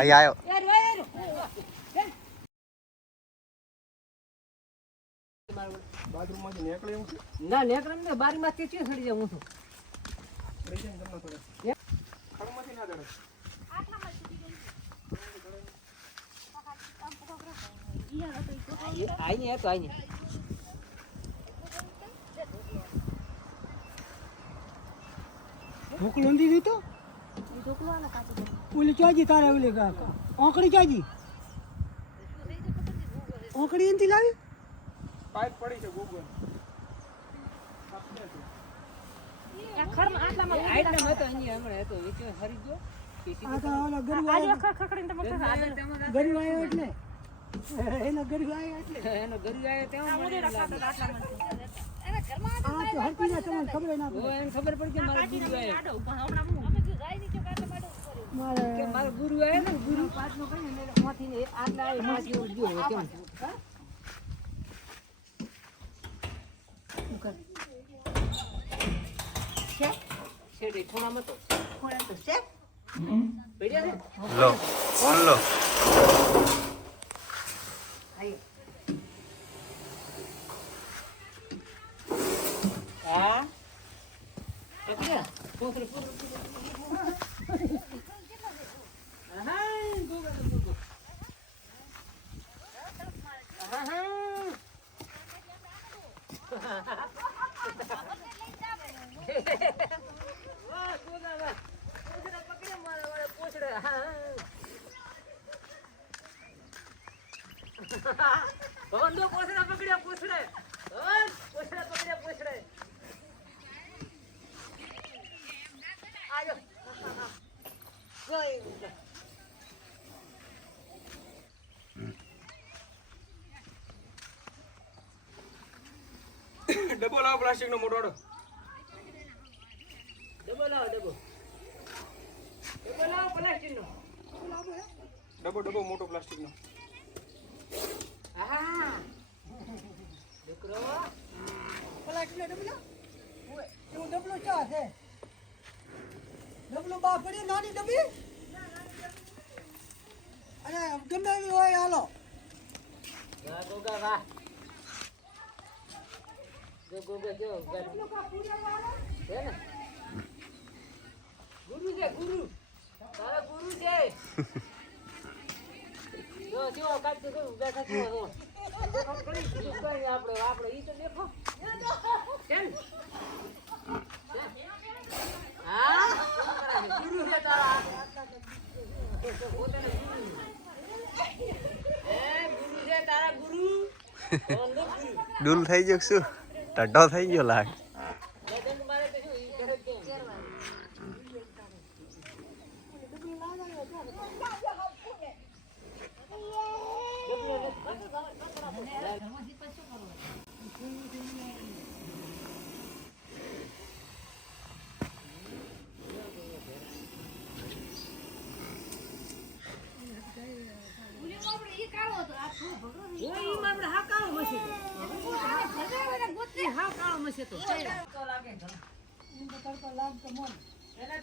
આવ્યો બાથરૂમમાંથી નીકળે એવું છે? ના નીકળે ને બારીમાંથી ચી સડી જાઉં છું. લઈ જાય ને તમને થોડે. ખડમાંથી ના ચડે. આઈને હતો આઈને. ઢોકળો નથી દીધો ઓલી ચાજી તારે ઓલી ઓંકડી ચાજી ઓંકડી નથી લાવી પાઇપ પડી છે ગોગલ. આઈટમ હતો અહીંયા હમણાં હતો એ હરી ગયો. આ તો ઓલો ગરીબ આવ્યો એટલે એનો ગરીબ આવ્યો એટલે એનો ગરી આવ્યો ત્યાં આ તો હરતી ના તમને ખબર ના પડે એને ખબર પડી કે મારો ગુરુ આવ્યો મારે કે મારો ગુરુ આવ્યો ને ગુરુ પાછનો કઈ ને માંથી ને આટલા આવી માથી ઉડ્યો કેમ શેડે થોડામાં તો છે બેડિયા છે લો ફોન લો હા પકડ્યા પોતરે પોતરે હા ગોગા ગોગા વાહ ગોગા વાહ પોછડા પકડ્યા મારા વાળા પોછડા હા ભવન પોછડા પકડ્યા પોછડે ભવન પોછડા પકડ્યા પોછડે આજો કોઈ ડબ્બો લાવો પ્લાસ્ટિક નો મોટો. ડબો લાવો ડબો લાવો પ્લાસ્ટિક નો ડબ્બો મોટો પ્લાસ્ટિક નો. હા દીકરો પલાટી લે ડબલો એવું ડબલો ચા છે ડબલો બા પડી નાની ડબી અને ગમે એવી હોય હાલો વાહ ગોગા વાહ ગોગા જો છે ને ગુરુ છે ગુરુ તારા ગુરુ છે જો જો કાટ તો બેઠા છો જો આપણે ઈ તો દેખો કેમ હા ગુરુ છે તારા ગુરુ છે તારા ગુરુ ડૂલ થઈ ગયો શું ટડો થઈ ગયો લાગ મારે તો શું ઈ ઘરે કેમ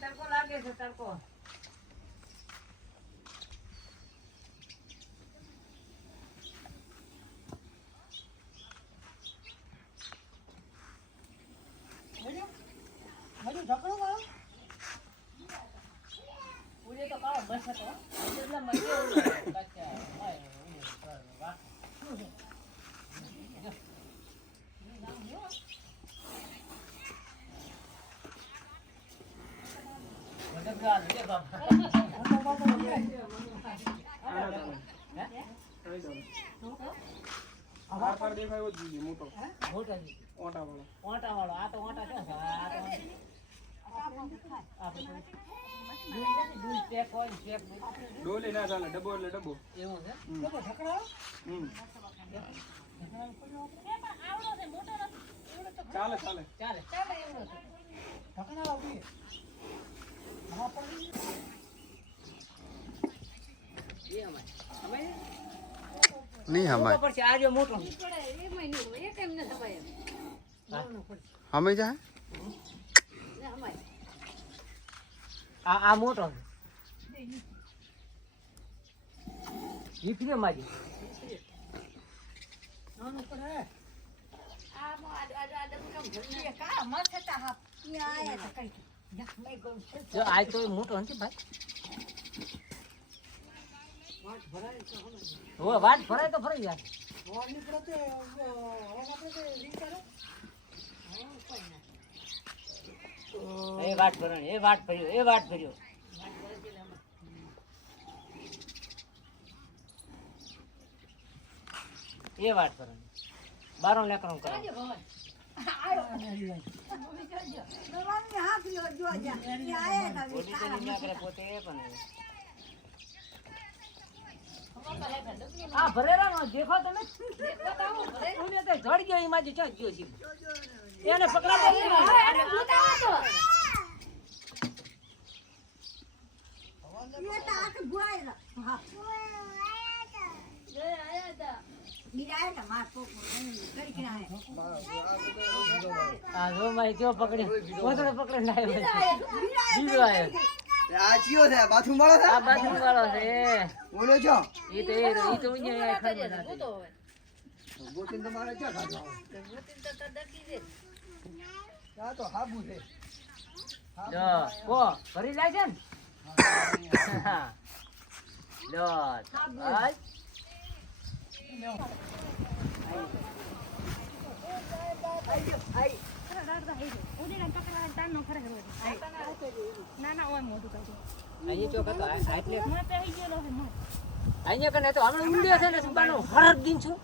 તડકો લાગે છે તડકો હજુ ઢકડો વાળો ઉડે તો કાળો બસ હતો એટલે મજા કચ્ચા વાહ આધાર કાર્ડ દેખાયો જ જોઈએ મોટો. મોટો ઓટા વાળો. ઓટા વાળો આ તો ઓટા શું છે આ તો આપણે દૂધ પેક હોય પેક ડોલી ના ચાલે. ડબ્બો એટલે ડબ્બો. એવું છે ડબો ઢકડો ચાલે ચાલે. ચાલે એવું છે ઢકડા લાવી હા પડી એ અમે નહીં હમાય પછી આજો મોટો હમે જાય આ મોટો જીફ્યો મારી નાનું પર હે ये का मत था आप ये आया था कहीं यह मैं गो જો આ તો મોટો નથી ભાઈ वाट भराय तो हम ઓ વાટ ભરાય તો ફરી જાય वाट नहीं पड़ते हम अपने से रिंग करो हां कोई ना એ વાટ ભરાય એ વાટ ભર્યો એ વાટ ભરાય બારો લેકરો કરો आयो दरवाजे में हाथ लो जो जा ये आया था ઓડી તો નહીં આપણે પોતે પણ આ ભરેરા નો દેખો તમે દેખો તો આવો ભરે હું તો જડ ગયો ઈ માજી ચડ ગયો છે એને પકડા દે अरे उतारो तो ये तात बुआएगा हां ये आया था गिराया था मार को करी के आया આ જો માઈ કેવો પકડી ઓતડે પકડે ના બીજો આયો આ ચિયો છે બાથરૂમ વાળો છે આ બાથરૂમ વાળો છે બોલો છો ઈ તો ઉഞ്ഞે ખાઈ ના બોટિન તમારે ક્યાં ખાધો આ તો હાબુ છે જો કો ભરી જાય છે ને લો આજ અહીંયા ચોક હતો આટલે અહીંયા કને તો હમણાં ઊંડ્યો છે ને સુબાનો હરક દિન છું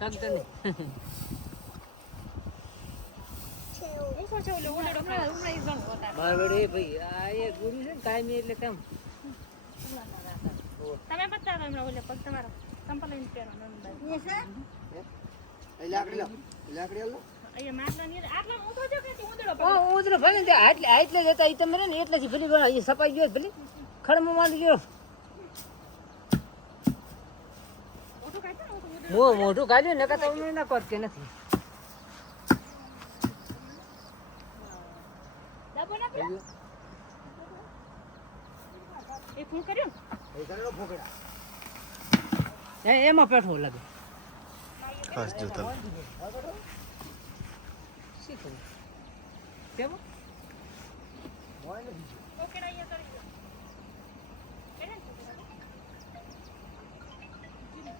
તક તને બરાબર એ ભાઈ આ એ ગુરુ છે ને કાયમી એટલે કેમ તમે બતાવો હમણાં ઓલે પગ તમારો સંપલ લઈને પહેરવાનો ये से એ લાકડી લો અહીંયા માટલા ની આટલા ઊંધો જો કે ઊંધડો ઓ ઉધરો ભલે ને આટલે જતા ઈ તમે ને એટલેથી ભલી ગયો એ સપાઈ ગયો ભલી ખડમાં માંડી ગયો ઓટો કાઢો ને ઊંધો મોઢું કાઢ્યું ને તો ઉમેર ના કોત કે નથી ડબો ના પીલો એ ફૂલ કર્યો એ કરેલો ફોકડા એમાં પેઠો લાગે ખાસ જોતા શીખવું કેમ ઓકે અહીંયા કરી દો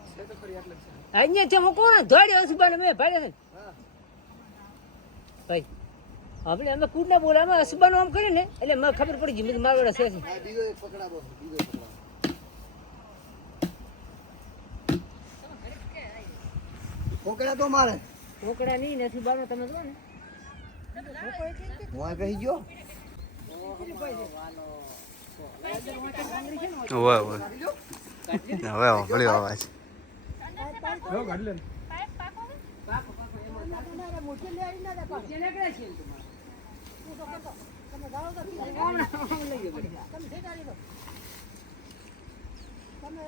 છે તો ફરી આટલે છે અહીંયા છે હું કોણ દોડ્યો સુબાને મેં ભાડ્યો છે હા ભાઈ આપણે અમે કુડના બોલામાં અસબાનો આમ કરે ને એટલે મને ખબર પડી ગઈ મેં મારવાડા છે આ બીજો એક પકડાવો બીજો એક પકડાવો ફોકડા તો મારે કોકડા નહીં નથી બાનો તમે જો ને હું આ કહી ગયો ઓય ઓય હવે વળ્યો અવાજ પાઇપ પાકો मोटे ले आई ना देखो જેને કરે છે તમે જાઓ તો તમે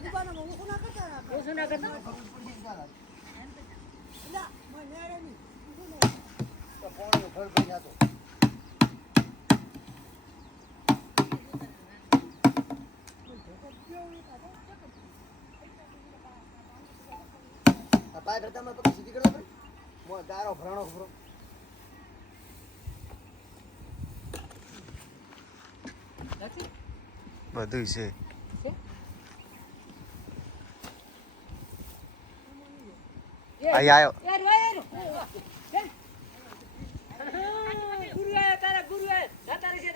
દુકાનો માં હું ના કરતા શું ના કરતા ના મને નેરે ની તો ફોન ઘર પર જાતો આ પાય કરતા માં પકડી સીધી કરતો ભાઈ મો દારો ભરાણો ખબરો બધું છે અહીં આવ્યો યાર વાય ગુરુ આયા તારા ગુરુ આયા દાતા છે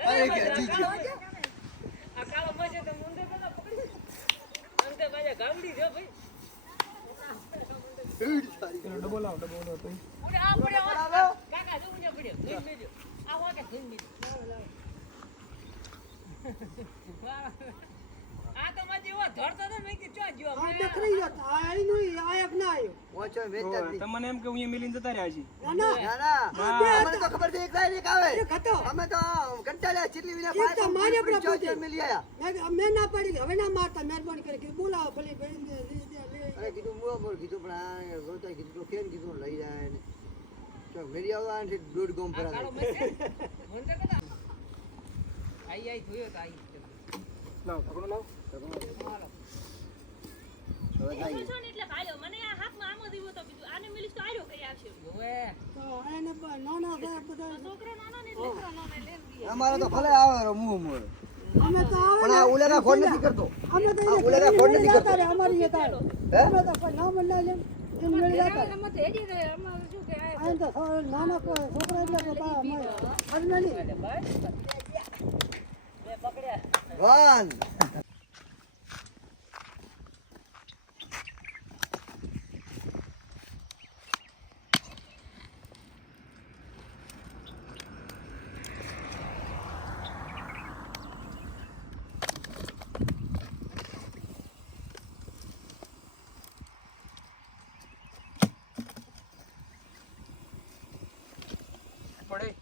અરે કે જીજી આ કાળો મસે તો મુંડે પેલા પકડી અંતે બાજા ગામડી જો ભાઈ ઈડ સારી ઉડે આ પડ્યો કાકા જો ઉડે પડ્યો ધીમ મેજો આ હોકે ધીમ મેજો આ તો માં જેવો ધરતો તો મેં કે ચો જો આ દખરી ગયો આઈ નું આયક ના આયો ઓછો તમને એમ કે હું અહીંયા મિલીને જતા રહ્યા છીએ ના અમને તો ખબર છે એક લાઈન એક આવે એ ખતો અમે તો કંટાળ્યા ચીટલી વિના ઠીક તો મારે પણ પોતે. મિલી આયા મેં ના પાડી હવે ના મારતા મહેરબાની કરી કે બોલાવો ભલે બેન લે અરે કીધું મુવા બોલ કીધું પણ આ ગોતા કીધું તો કેમ કીધું લઈ જાય ને તો મેરી આવવા ને દોઢ ગોમ પર કાળો મેસે ફોન તો કદા આઈ થયો તો આઈ લાવ પકડો લાવ એટલે ભાઈઓ મને આ હાથમાં આમ દીવો તો બીજું આને મિલીશ તો આર્યો કરી આવશે ઓએ તો એને નાના સાહેબ બધા છોકરો નાનો ને એટલે છોકરો નાનો લે દી અમારે તો ભલે આવે મું મોર અમે તો આવે પણ આ ઉલેરા ખોડ નથી કરતો અમે તો આ ઉલેરા ખોડ નથી કરતો જતા રે અમારી એ થાય હે અમે તો કોઈ નામ ના લે એમ મેળ જતા રે. મત હેડી રે અમાર શું કે આ આ તો નાના છોકરા એટલે તો બા અમારે નહીં મે પકડ્યા વન પડે